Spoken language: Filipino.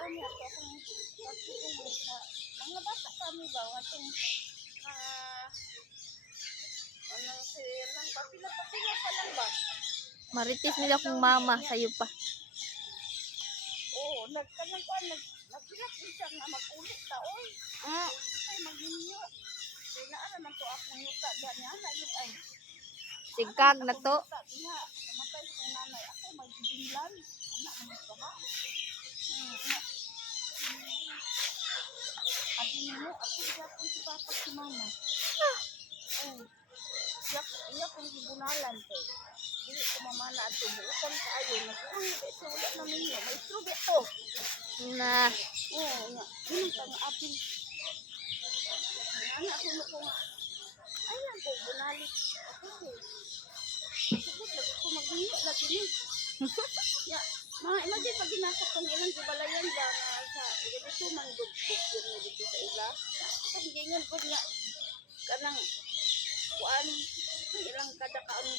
ani ato akong pagtulong sa mga bata kami ba atong anong si lang papila pa lang ba. Marites nila akong mama sa'yo pa. Oo, nagkanang ko nagilak siya nga mag-ulit ta oy. Ay magninyo. Kaya naa naman to akong yuta diyan niya na yun ay. Sigkag na to. Namatay kong nanay ako magbibilan. Anak naman ko ha. Abi mo ako gyapon si papa si mama. Oh. Iya kung gibunalan kay. Dili ko mamana ato buutan kaayo nag-uwi ito wala na ninyo may trube to. Na. Oo nga. Yun ang apil. Anak ko na ko nga. Ayan ko bunalik. Ako ko. Sagot lagi ko maghinyo lagi ni. Ya, mga imagine pag ginakot kong ilang gibalayan ba nga sa dito man good food yun dito sa ila. Kasi ganyan good nga kanang kuan ang ilang kada kaon